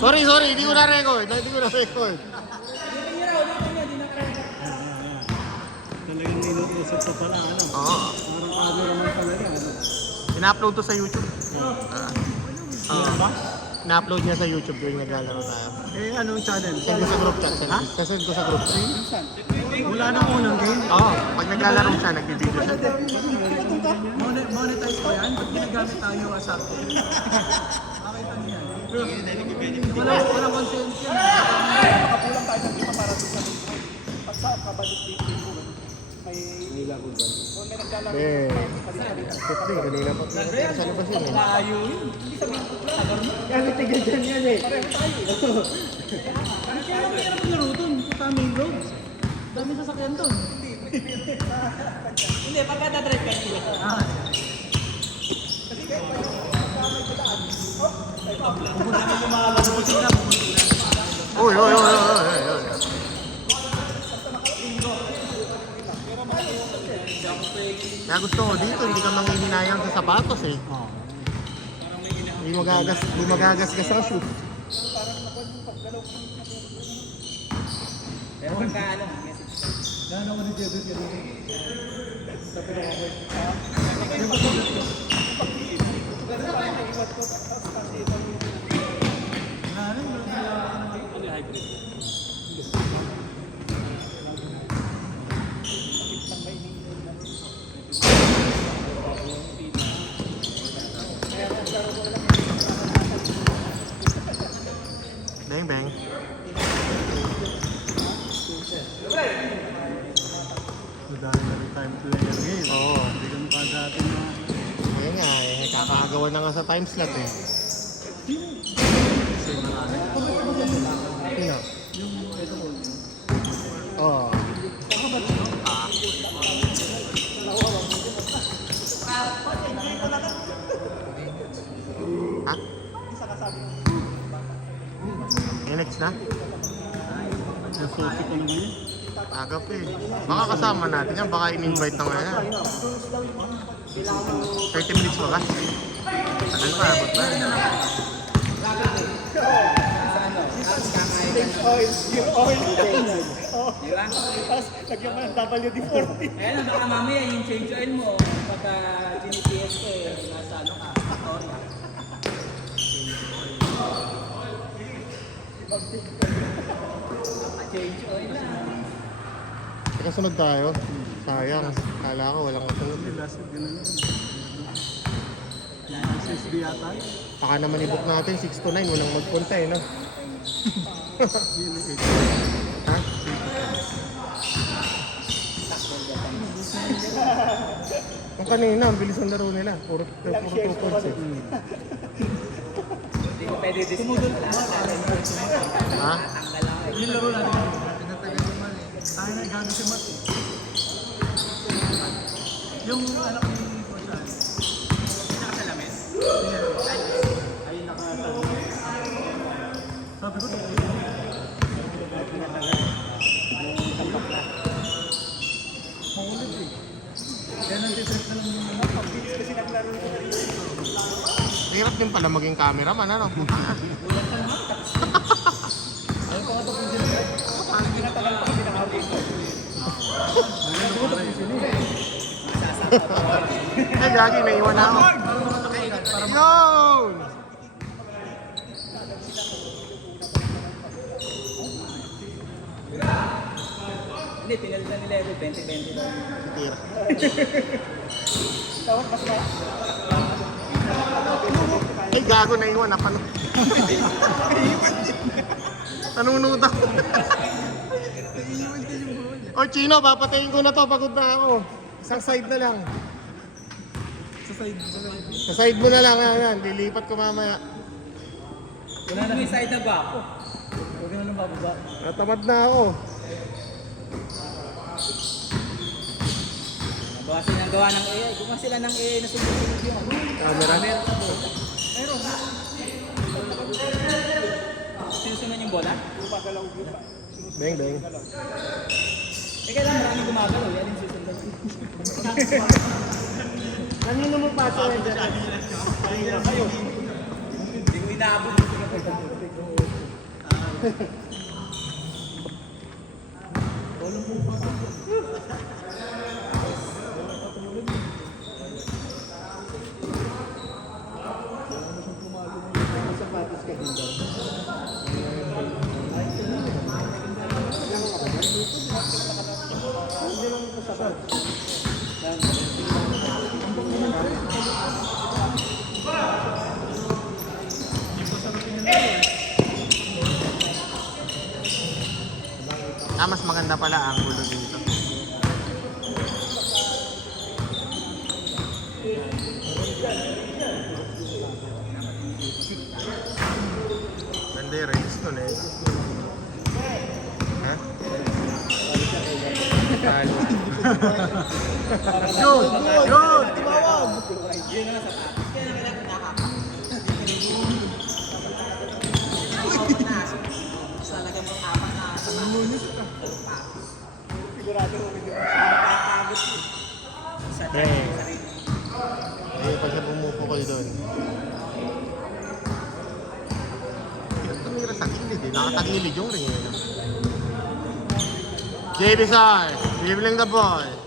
Sorry, hindi ko na-record. Hindi ko na-record. Talagang ninuusap pa pala, ano? Oo. Parang cameraman talaga, ano? Ina-upload to sa YouTube. Ano ba? Ina-upload niya sa YouTube yung naglalaro tayo. Eh, anong channel? Send ko sa group chat. Ha? Send ko sa group chat. Wala nang unang game. Oo. Pag naglalaro siya, nagbibideo siya. Monetize ko yan? Ba't ginagamit tayo as actor? Makita niyo yan. Walang consent yan. Makapulang tayo ng lima para sa pag sa kabalik ko may nilaro dyan. Kung may naglalaro Siyempre, kanina pa. Sa labas yun eh. layo yun. Hindi sabihin ko lang. Kaya titigil dyan yan eh. Pareho tayo. Kaya may hirap maglaro dun. Sa main road. Dami sasakyan dun. Hindi, pagka dadrive ka sila. Ah. Uy. Kaya gusto ko dito, hindi ka manghihinayang sa sapatos eh. Hindi magagasgas ang shoe. Pero pagka ano, message ka. Gano'n ko ni Jebet kanina. Bang. Madami na rin time player game. Oo. Hindi ka mukha dati na... Ayun nga eh, kakagawa na nga sa time slot eh. Kasi marami. Sino? Yung ito ko. Oo. Ha? Next na? Nasuti ko naman yun. Agap eh. Baka kasama natin yan, baka in-invite na nga yan. 30 minutes ba ba? Tagal pa, abot ba? Yung oil. Di ba? Tapos lagyan mo ng WD-40. Ayan, baka mamaya yung change oil mo, pagka GTS ko eh, nasa ano ka, Victoria. Change oil na. Teka, sunod tayo. Sayang. Kala ko walang kasunod. Hindi, last week ganun yun. Yung SSD yata. Baka naman i-book natin 6 to 9. Walang magpunta eh, no? Yun yung 8. Ha? Ang kanina, ang bilis ang laro nila. Puro 2 points eh. Hindi mo pwede discount lahat natin. Ha? Tanggal lang eh. Yung laro natin. Pinatagal naman eh. Tayo na gago si Matt eh. Yung anak ni Kosan. Nakasalamin? Ayun nakatagal. Sabi ko, makulit eh. Kaya nantitrip na lang yung mga Pabilis kasi naglaro ko. Hirap din pala maging cameraman, ano? Pinatagal ko hindi nakaulit ko. Eh, gagi, naiwan na ako. Yun! Hindi, pinalitan nila yung 2020 daw. Tira. Tawag mas na. Ay, gago, naiwan. Napano? Nanunood ako. O, Chino, papatayin ko na to. Pagod na ako. Isang side na lang. Sa side mo na lang. Yan. Lilipat ko mamaya. Wala na. May side na ba ako? Huwag na lang bababa. Natamad na ako. Nagawa sila ng gawa ng AI. Gumawa sila ng AI na sunod-sunod yung ano. Camera. Meron. Sinusunod yung bola? Gumagalaw yun pa. Bang, bang. Eh, kailangan maraming gumagalaw. Yan yung susunod. Kanino mo paso? Kayo. Hindi ko inaabot. Sapatos ka din daw. Hindi lang ito sapatos. Mas maganda pala ang gulo dito. Ganda yung race nun eh. Ha? Yun! Yun! Tumawag! Sigurado ko hindi mo Eh, pa siya bumuko kayo doon. Tumira sa gilid eh. Nakatagilid yung ring eh. JB Sar, dribbling the ball.